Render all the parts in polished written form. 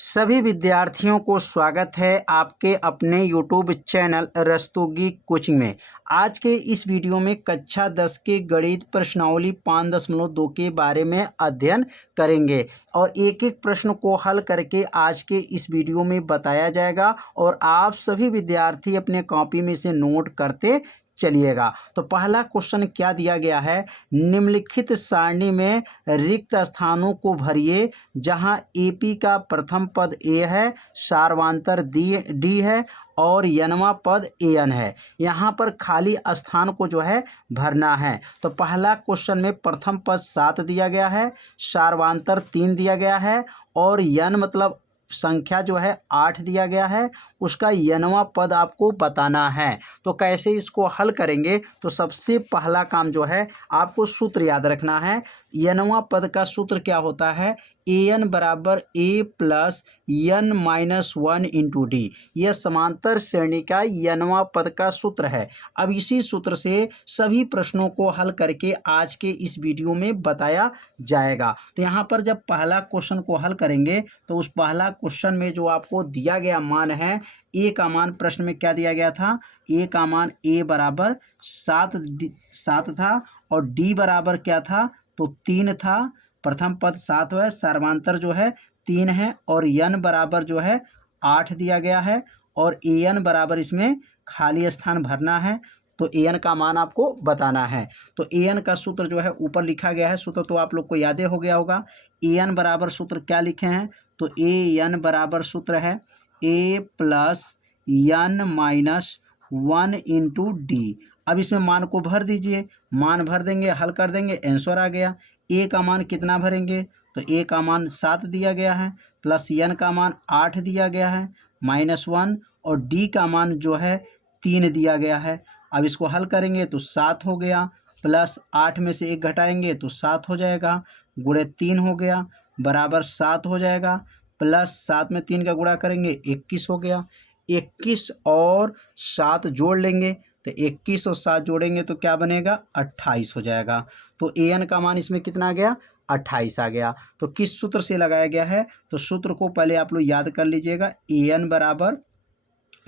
सभी विद्यार्थियों को स्वागत है आपके अपने YouTube चैनल रस्तोगी कोचिंग में। आज के इस वीडियो में कक्षा 10 के गणित प्रश्नावली 5.2 के बारे में अध्ययन करेंगे और एक एक प्रश्न को हल करके आज के इस वीडियो में बताया जाएगा और आप सभी विद्यार्थी अपने कॉपी में से नोट करते चलिएगा। तो पहला क्वेश्चन क्या दिया गया है, निम्नलिखित सारणी में रिक्त स्थानों को भरिए जहां एपी का प्रथम पद ए है, सार्वधातुक डी है और यनवा पद एन है। यहाँ पर खाली स्थान को जो है भरना है। तो पहला क्वेश्चन में प्रथम पद 7 दिया गया है, सार्वधातुक 3 दिया गया है और यन मतलब संख्या जो है 8 दिया गया है, उसका यनवा पद आपको बताना है। तो कैसे इसको हल करेंगे, तो सबसे पहला काम जो है आपको सूत्र याद रखना है। यनवा पद का सूत्र क्या होता है, एन बराबर a plus n minus 1 into d. यह समांतर श्रेणी का यनवा पद का सूत्र है। अब इसी सूत्र से सभी प्रश्नों को हल करके आज के इस वीडियो में बताया जाएगा। तो यहाँ पर जब पहला क्वेश्चन को हल करेंगे तो उस पहला क्वेश्चन में जो आपको दिया गया मान है, ए का मान प्रश्न में क्या दिया गया था, ए का मान ए बराबर 7 था और डी बराबर क्या था, तो 3 था। प्रथम पद 7 है, सार्वधातुक जो है 3 है और यन बराबर जो है 8 दिया गया है और एन बराबर इसमें खाली स्थान भरना है। तो एन का मान आपको बताना है। तो एन का सूत्र जो है ऊपर लिखा गया है, सूत्र तो आप लोग को याद हो गया होगा। एन बराबर सूत्र क्या लिखे हैं, तो ए एन बराबर सूत्र है a plus n minus 1 into d. अब इसमें मान को भर दीजिए, मान भर देंगे, हल कर देंगे, आंसर आ गया। ए का मान कितना भरेंगे, तो ए का मान 7 दिया गया है प्लस एन का मान 8 दिया गया है माइनस 1 और डी का मान जो है 3 दिया गया है। अब इसको हल करेंगे तो 7 हो गया, प्लस 8 में से 1 घटाएंगे तो 7 हो जाएगा, गुणे 3 हो गया बराबर 7 हो जाएगा, प्लस 7 में 3 का गुणा करेंगे 21 हो गया। 21 और 7 जोड़ लेंगे तो 21 और 7 जोड़ेंगे तो क्या बनेगा, 28 हो जाएगा। तो एन का मान इसमें कितना आ गया, 28 आ गया। तो किस सूत्र से लगाया गया है, तो सूत्र को पहले आप लोग याद कर लीजिएगा। एन बराबर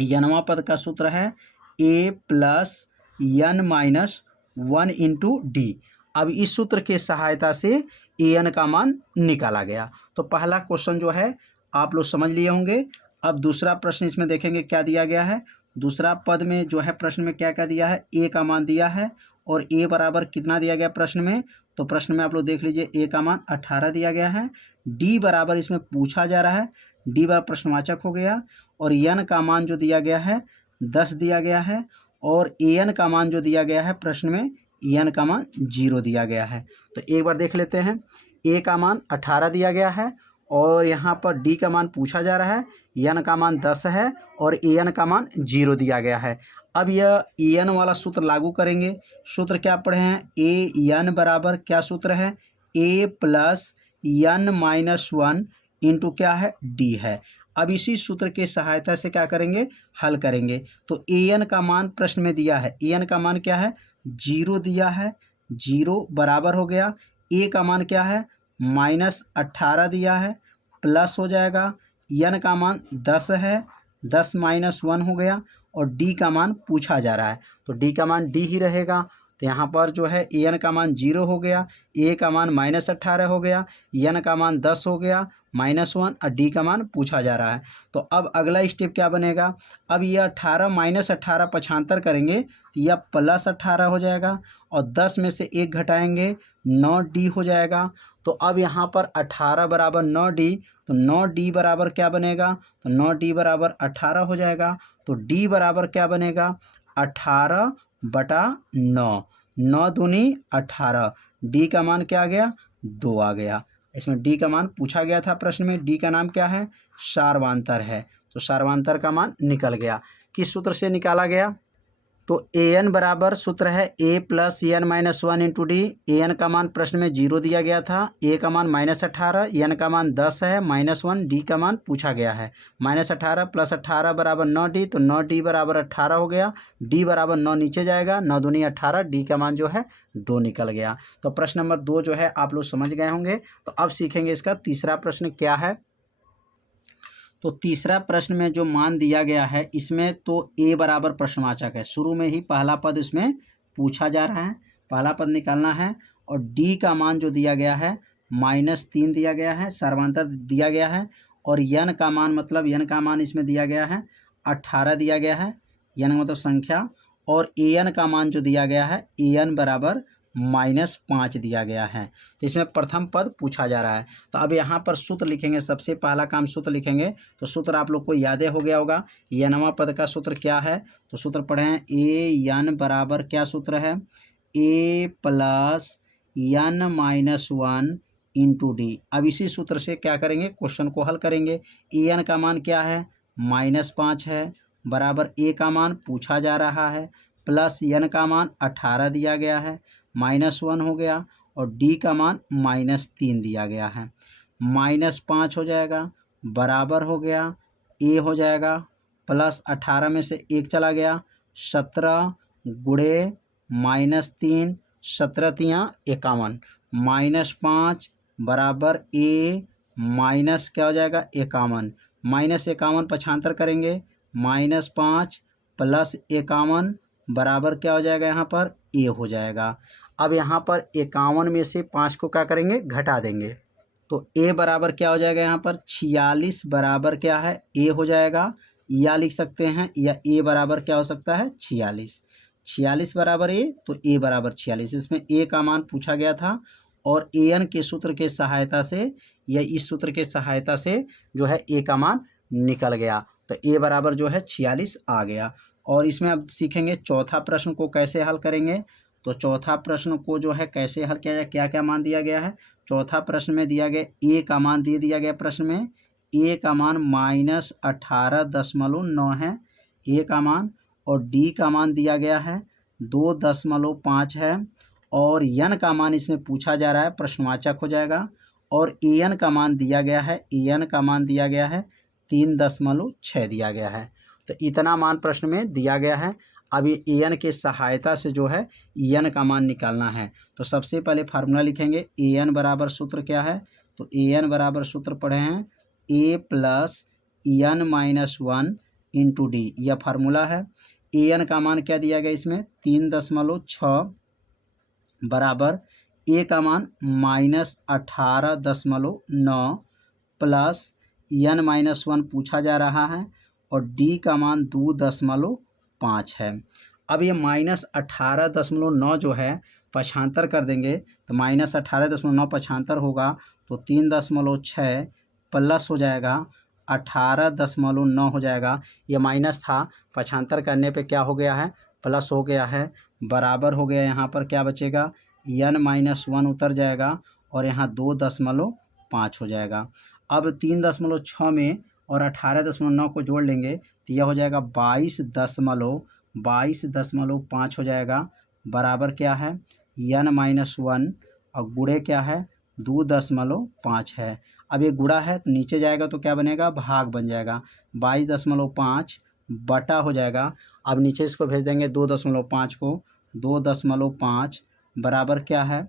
यनवा पद का सूत्र है a plus n minus 1 into d. अब इस सूत्र के सहायता से एन का मान निकाला गया। तो पहला क्वेश्चन जो है आप लोग समझ लिए होंगे। अब दूसरा प्रश्न इसमें देखेंगे क्या दिया गया है। दूसरा पद में जो है प्रश्न में क्या क्या दिया है, ए का मान दिया है और ए बराबर कितना दिया गया प्रश्न में, तो प्रश्न में आप लोग देख लीजिए ए का मान 18 दिया गया है। डी बराबर इसमें पूछा जा रहा है, डी बराबर प्रश्नवाचक हो गया और एन का मान जो दिया गया है 10 दिया गया है और एन का मान जो दिया गया है प्रश्न में, एन का मान 0 दिया गया है। तो एक बार देख लेते हैं, ए का मान 18 दिया गया है और यहाँ पर डी का मान पूछा जा रहा है, एन का मान 10 है और एन का मान 0 दिया गया है। अब यह एन वाला सूत्र लागू करेंगे। सूत्र क्या पढ़े हैं, ए एन बराबर क्या सूत्र है, a plus n minus 1 into क्या है, डी है। अब इसी सूत्र के सहायता से क्या करेंगे, हल करेंगे। तो ए एन का मान प्रश्न में दिया है, ए एन का मान क्या है, 0 दिया है, 0 बराबर हो गया, ए का मान क्या है माइनस 18 दिया है, प्लस हो जाएगा, एन का मान 10 है, 10 माइनस 1 हो गया और डी का मान पूछा जा रहा है तो डी का मान डी ही रहेगा। तो यहाँ पर जो है एन का मान 0 हो गया, ए का मान माइनस 18 हो गया, एन का मान 10 हो गया माइनस 1 और डी का मान पूछा जा रहा है। तो अब अगला स्टेप क्या बनेगा, अब ये 18 माइनस 18 पक्षांतर करेंगे तो यह प्लस 18 हो जाएगा और 10 में से 1 घटाएंगे 9 डी हो जाएगा। तो अब यहाँ पर 18 बराबर 9 डी, तो 9 डी बराबर क्या बनेगा, तो 9 डी बराबर 18 हो जाएगा। तो डी बराबर क्या बनेगा, 18 बटा 9, 9 दूनी 18, डी का मान क्या आ गया, 2 आ गया। इसमें डी का मान पूछा गया था प्रश्न में, डी का नाम क्या है, सार्वधातुक है। तो सार्वधातुक का मान निकल गया। किस सूत्र से निकाला गया, तो ए एन बराबर सूत्र है a plus n minus 1 into d. A n का मान प्रश्न में 0 दिया गया था, ए का मान माइनस 18, एन का मान 10 है माइनस 1, डी का मान पूछा गया है। माइनस 18 प्लस 18 बराबर 9 डी, तो 9 डी बराबर 18 हो गया, डी बराबर 9 नीचे जाएगा, 9 दूनी 18, डी का मान जो है 2 निकल गया। तो प्रश्न नंबर 2 जो है आप लोग समझ गए होंगे। तो अब सीखेंगे इसका तीसरा प्रश्न क्या है। तो तीसरा प्रश्न में जो मान दिया गया है इसमें तो ए बराबर प्रश्नवाचक है, शुरू में ही पहला पद इसमें पूछा जा रहा है, पहला पद निकालना है। और डी का मान जो दिया गया है -3 दिया गया है, सर्वांतर दिया गया है। और यन का मान मतलब यन का मान इसमें दिया गया है 18 दिया गया है, यन मतलब संख्या। और ए एन का मान जो दिया गया है ए एन बराबर -5 दिया गया है। तो इसमें प्रथम पद पूछा जा रहा है। तो अब यहाँ पर सूत्र लिखेंगे, सबसे पहला काम सूत्र लिखेंगे। तो सूत्र आप लोग को याद हो गया होगा, यनवा पद का सूत्र क्या है। तो सूत्र पढ़े हैं ए एन बराबर क्या सूत्र है, a plus N -1 into d. अब इसी सूत्र से क्या करेंगे, क्वेश्चन को हल करेंगे। ए एन का मान क्या है -5 है, बराबर ए का मान पूछा जा रहा है, प्लस एन का मान 18 दिया गया है, -1 हो गया। और डी का मान -3 दिया गया है, -5 हो जाएगा, बराबर हो गया ए हो जाएगा, प्लस 18 में से 1 चला गया, 17 गुणे -3, 17 तियाँ 51, -5 बराबर ए माइनस क्या हो जाएगा 51, -51 पक्षांतर करेंगे, -5 प्लस 51 बराबर क्या हो जाएगा, यहाँ पर ए हो जाएगा। अब यहाँ पर 51 में से 5 को क्या करेंगे, घटा देंगे। तो ए बराबर क्या हो जाएगा, यहाँ पर 46 बराबर क्या है ए हो जाएगा, या लिख सकते हैं, या ए बराबर क्या हो सकता है 46 बराबर ए। तो ए बराबर 46, इसमें ए का मान पूछा गया था और ए एन के सूत्र के सहायता से या इस सूत्र के सहायता से जो है ए का मान निकल गया। तो ए बराबर जो है 46 आ गया। और इसमें अब सीखेंगे चौथा प्रश्न को कैसे हल करेंगे। तो चौथा प्रश्न को जो है कैसे हल किया जाए, क्या क्या मान दिया गया है। चौथा प्रश्न में दिया गया ए का मान दे दिया गया, प्रश्न में ए का मान -18.9 है ए का मान, और डी का मान दिया गया है 2.5 है, और एन का मान इसमें पूछा जा रहा है, प्रश्नवाचक हो जाएगा। और ए एन का मान दिया गया है, ए एन का मान दिया गया है 3.6 दिया गया है। तो इतना मान प्रश्न में दिया गया है। अब ये ए एन के सहायता से जो है एन का मान निकालना है। तो सबसे पहले फार्मूला लिखेंगे, ए एन बराबर सूत्र क्या है। तो ए एन बराबर सूत्र पढ़े हैं a plus N -1 into d, यह फार्मूला है। ए एन का मान क्या दिया गया इसमें 3.6 बराबर ए का मान -18.9 प्लस एन -1 पूछा जा रहा है और डी का मान 2.5 है। अब ये -18.9 जो है पक्षांतर कर देंगे, तो -18.9 पक्षांतर होगा तो 3.6 प्लस हो जाएगा 18.9 हो जाएगा। ये माइनस था, पक्षांतर करने पे क्या हो गया है, प्लस हो गया है, बराबर हो गया। यहाँ पर क्या बचेगा, n -1 उतर जाएगा और यहाँ 2.5 हो जाएगा। अब 3.6 में और 18.9 को जोड़ लेंगे तो यह हो जाएगा 22.5 हो जाएगा, बराबर क्या है n -1 और गुणे क्या है 2.5 है। अब ये गुणा है तो नीचे जाएगा तो क्या बनेगा, भाग बन जाएगा, 22.5 बटा हो जाएगा। अब नीचे इसको भेज देंगे 2.5 को, 2.5 बराबर क्या है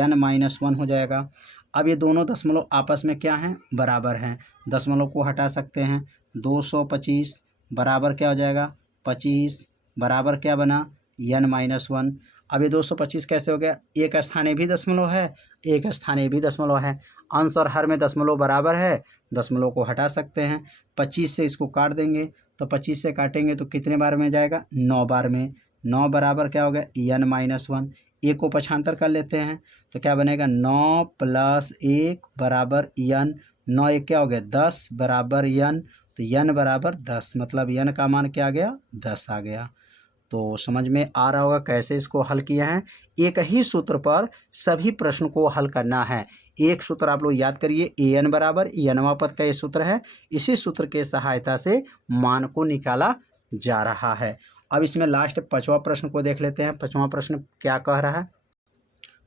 n -1 हो जाएगा। अब ये दोनों दशमलव आपस में क्या हैं, बराबर हैं, दशमलव को हटा सकते हैं। 225 बराबर क्या हो जाएगा 25, बराबर क्या बना n -1। अब ये 225 कैसे हो गया, एक स्थानीय भी दशमलव है, एक स्थानीय भी दशमलव है, अंश और हर में दशमलव बराबर है, दशमलव को हटा सकते हैं। 25 से इसको काट देंगे तो 25 से काटेंगे तो कितने बार में जाएगा, 9 बार में। 9 बराबर क्या हो गया n -1। एक को पक्षांतर कर लेते हैं तो क्या बनेगा 9 + 1 बराबर n, 9 1 क्या हो गया 10 बराबर n, तो n बराबर 10, मतलब n का मान क्या आ गया 10 आ गया। तो समझ में आ रहा होगा कैसे इसको हल किया है। एक ही सूत्र पर सभी प्रश्न को हल करना है। एक सूत्र आप लोग याद करिए, ए एन बराबर एनवा पद का ये सूत्र है, इसी सूत्र के सहायता से मान को निकाला जा रहा है। अब इसमें लास्ट 5वां प्रश्न को देख लेते हैं। 5वां प्रश्न क्या कह रहा है।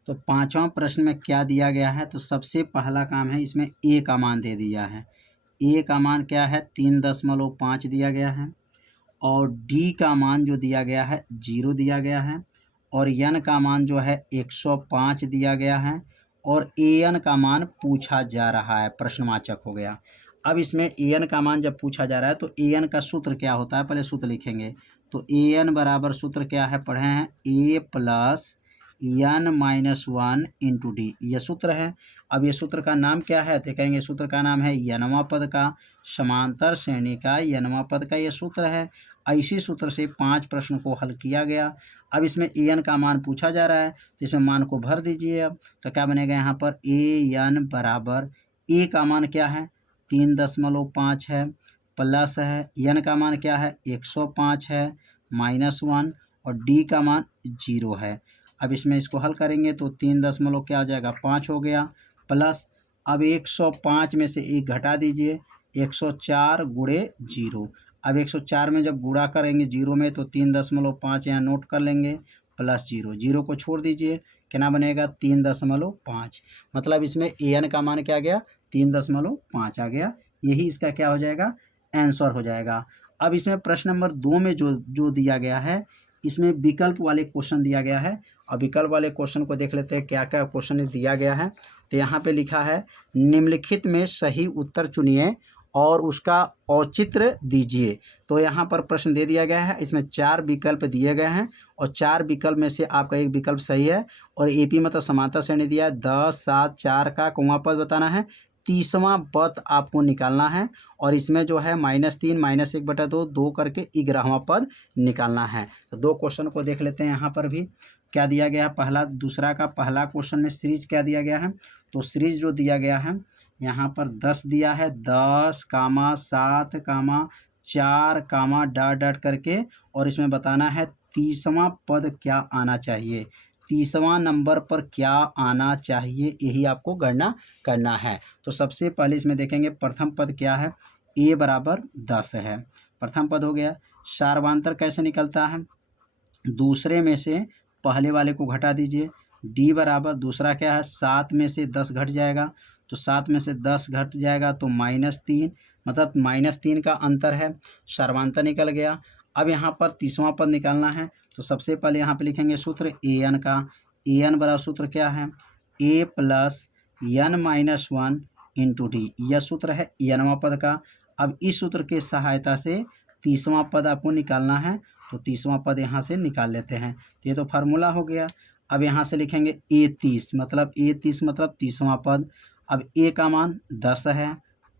तो 5वां प्रश्न में क्या दिया गया है, तो सबसे पहला काम है इसमें ए का मान दे दिया है। ए का मान क्या है 3.5 दिया गया है, और डी का मान जो दिया गया है 0 दिया गया है, और एन का मान जो है 105 दिया गया है, और ए एन का मान पूछा जा रहा है, प्रश्नवाचक हो गया। अब इसमें ए एन का मान जब पूछा जा रहा है तो ए एन का सूत्र क्या होता है, पहले सूत्र लिखेंगे। तो ए एन बराबर सूत्र क्या है, पढ़े हैं, a plus n minus one into d, यह सूत्र है। अब ये सूत्र का नाम क्या है, तो कहेंगे सूत्र का नाम है यनवा पद का, समांतर श्रेणी का यनवा पद का ये सूत्र है। इसी सूत्र से 5 प्रश्न को हल किया गया। अब इसमें ए एन का मान पूछा जा रहा है, तो इसमें मान को भर दीजिए। अब तो क्या बनेगा यहाँ पर, ए एन बराबर ए का मान क्या है 3.5 है, प्लस है एन का मान क्या है 105 है, -1 और डी का मान 0 है। अब इसमें इसको हल करेंगे तो 3 क्या आ जाएगा 5 हो गया, प्लस अब 105 में से 1 घटा दीजिए, 104 गुणे 0। अब 104 में जब गुणा करेंगे 0 में तो 3.5 यहाँ नोट कर लेंगे, प्लस 0, 0 को छोड़ दीजिए, कितना बनेगा 3.5। मतलब इसमें ए एन का मान क्या आ गया 3.5 आ गया। यही इसका क्या हो जाएगा, आंसर हो जाएगा। अब इसमें प्रश्न नंबर 2 में जो दिया गया है, इसमें विकल्प वाले क्वेश्चन दिया गया है। अब विकल्प वाले क्वेश्चन को देख लेते हैं क्या क्या क्वेश्चन दिया गया है। तो यहाँ पे लिखा है, निम्नलिखित में सही उत्तर चुनिए और उसका औचित्य दीजिए। तो यहाँ पर प्रश्न दे दिया गया है, इसमें 4 विकल्प दिए गए हैं और 4 विकल्प में से आपका एक विकल्प सही है। और एपी मतलब समांतर श्रेणी दिया है, 10, 7, 4 का कौवा पद बताना है, 30वां पद आपको निकालना है। और इसमें जो है -3 -1/2 2 करके 11वां पद निकालना है। तो 2 क्वेश्चन को देख लेते हैं। यहाँ पर भी क्या दिया गया है, पहला दूसरा का पहला क्वेश्चन में सीरीज क्या दिया गया है, तो सीरीज जो दिया गया है यहाँ पर 10 दिया है, 10, 7, 4, डॉट डॉट करके, और इसमें बताना है 30वां पद क्या आना चाहिए, 30वां नंबर पर क्या आना चाहिए, यही आपको गणना करना है। तो सबसे पहले इसमें देखेंगे प्रथम पद क्या है, ए बराबर 10 है, प्रथम पद हो गया। सार्वधातुक कैसे निकलता है, दूसरे में से पहले वाले को घटा दीजिए। डी बराबर दूसरा क्या है, 7 में से 10 घट जाएगा, तो 7 में से 10 घट जाएगा तो -3, मतलब -3 का अंतर है, सार्वधातुक निकल गया। अब यहाँ पर 30वां पद निकालना है, तो सबसे पहले यहाँ पे लिखेंगे सूत्र ए एन का। ए एन बराबर सूत्र क्या है, a plus n minus 1 into d, यह सूत्र है एनवां पद का। अब इस सूत्र की सहायता से 30वां पद आपको निकालना है, तो 30वां पद यहाँ से निकाल लेते हैं। तो ये तो फार्मूला हो गया। अब यहाँ से लिखेंगे A30 मतलब 30वां पद। अब ए का मान 10 है,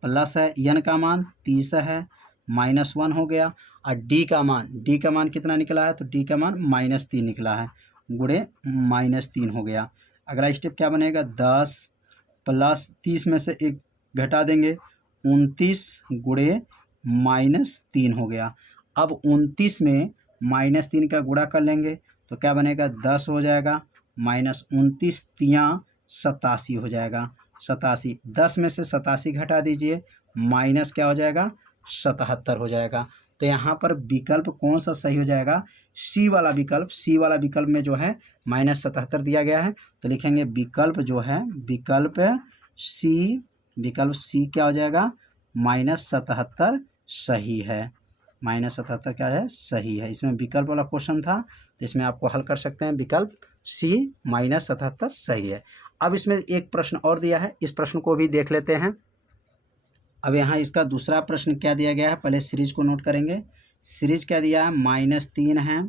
प्लस है एन का मान 30 है, -1 हो गया। और डी का मान कितना निकला है, तो डी का मान -3 निकला है, गुणे -3 हो गया। अगला स्टेप क्या बनेगा, 10 प्लस 30 में से 1 घटा देंगे, 29 गुणे -3 हो गया। अब 29 में -3 का गुणा कर लेंगे तो क्या बनेगा, 10 हो जाएगा, -29 तियाँ 87 हो जाएगा, 87। 10 में से 87 घटा दीजिए, माइनस क्या हो जाएगा 77 हो जाएगा। तो यहाँ पर विकल्प कौन सा सही हो जाएगा, सी वाला विकल्प में जो है -77 दिया गया है। तो लिखेंगे विकल्प जो है, विकल्प सी क्या हो जाएगा, -77 सही है, -77 क्या है, सही है। इसमें विकल्प वाला क्वेश्चन था, तो इसमें आपको हल कर सकते हैं, विकल्प सी -77 सही है। अब इसमें एक प्रश्न और दिया है, इस प्रश्न को भी देख लेते हैं। अब यहाँ इसका दूसरा प्रश्न क्या दिया गया है, पहले सीरीज को नोट करेंगे। सीरीज क्या दिया है, -3 है,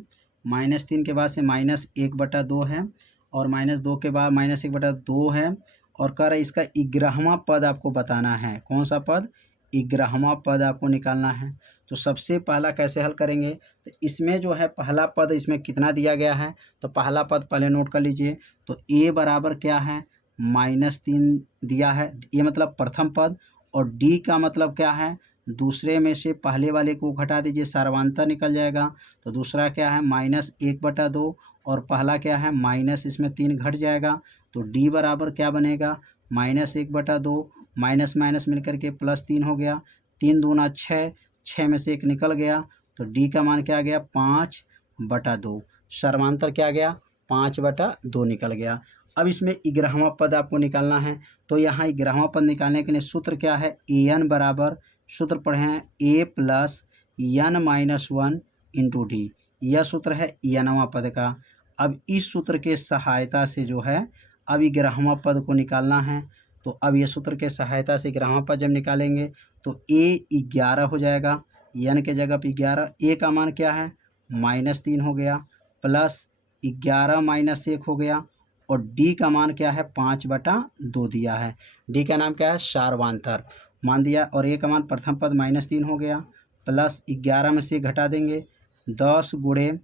-3 के बाद से -1/2 है, और -2 के बाद -1/2 है, और कह रहा है इसका 11वां पद आपको बताना है। कौन सा पद, 11वां पद आपको निकालना है। तो सबसे पहला कैसे हल करेंगे, तो इसमें जो है पहला पद इसमें कितना दिया गया है, तो पहला पद पहले नोट कर लीजिए। तो ए बराबर क्या है, -3 दिया है, ये मतलब प्रथम पद, और डी का मतलब क्या है, दूसरे में से पहले वाले को घटा दीजिए, सार्वधातुक निकल जाएगा। तो दूसरा क्या है -1/2, और पहला क्या है माइनस, इसमें 3 घट जाएगा, तो डी बराबर क्या बनेगा, -1/2, माइनस माइनस मिलकर के +3 हो गया, 3 दूना 6, 6 में से 1 निकल गया, तो डी का मान क्या आ गया 5/2, सार्वधातुक क्या आ गया 5/2 निकल गया। अब इसमें 11वां पद आपको निकालना है। तो यहाँ 11वां पद निकालने के लिए सूत्र क्या है, ए एन बराबर, सूत्र पढ़े हैं a plus n minus 1 into d, यह सूत्र है एनवां पद का। अब इस सूत्र के सहायता से जो है अब 11वां पद को निकालना है। तो अब ये सूत्र के सहायता से 11वां पद जब निकालेंगे तो ए 11 हो जाएगा, n के जगह पे 11, ए का मान क्या है -3 हो गया, प्लस 11 - 1 हो गया, और डी का मान क्या है 5/2 दिया है। डी का नाम क्या है सारवांतर मान दिया, और ए का मान प्रथम पद -3 हो गया, प्लस 11 में से घटा देंगे 10 ×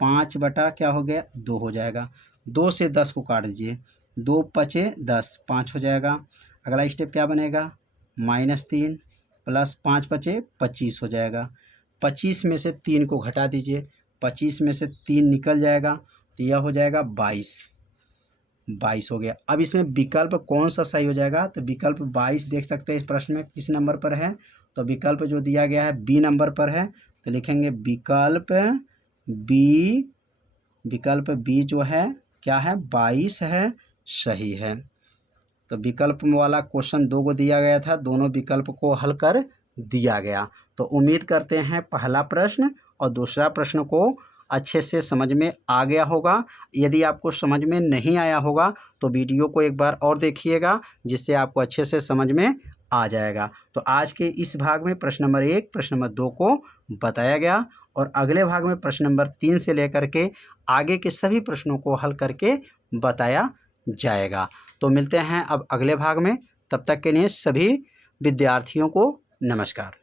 5 बटा क्या हो गया 2 हो जाएगा। 2 से 10 को काट दीजिए, 2 पचे 10, 5 हो जाएगा। अगला स्टेप क्या बनेगा -3 प्लस 5 पचे 25 हो जाएगा। 25 में से 3 को घटा दीजिए, 25 में से 3 निकल जाएगा तो यह हो जाएगा 22 हो गया। अब इसमें विकल्प कौन सा सही हो जाएगा, तो विकल्प 22 देख सकते हैं इस प्रश्न में किस नंबर पर है, तो विकल्प जो दिया गया है बी नंबर पर है, तो लिखेंगे विकल्प बी जो है क्या है 22 है, सही है। तो विकल्प वाला क्वेश्चन 2 को दिया गया था, दोनों विकल्प को हल कर दिया गया। तो उम्मीद करते हैं पहला प्रश्न और दूसरा प्रश्न को अच्छे से समझ में आ गया होगा। यदि आपको समझ में नहीं आया होगा तो वीडियो को एक बार और देखिएगा, जिससे आपको अच्छे से समझ में आ जाएगा। तो आज के इस भाग में प्रश्न नंबर 1, प्रश्न नंबर 2 को बताया गया, और अगले भाग में प्रश्न नंबर 3 से लेकर के आगे के सभी प्रश्नों को हल करके बताया जाएगा। तो मिलते हैं अब अगले भाग में, तब तक के लिए सभी विद्यार्थियों को नमस्कार।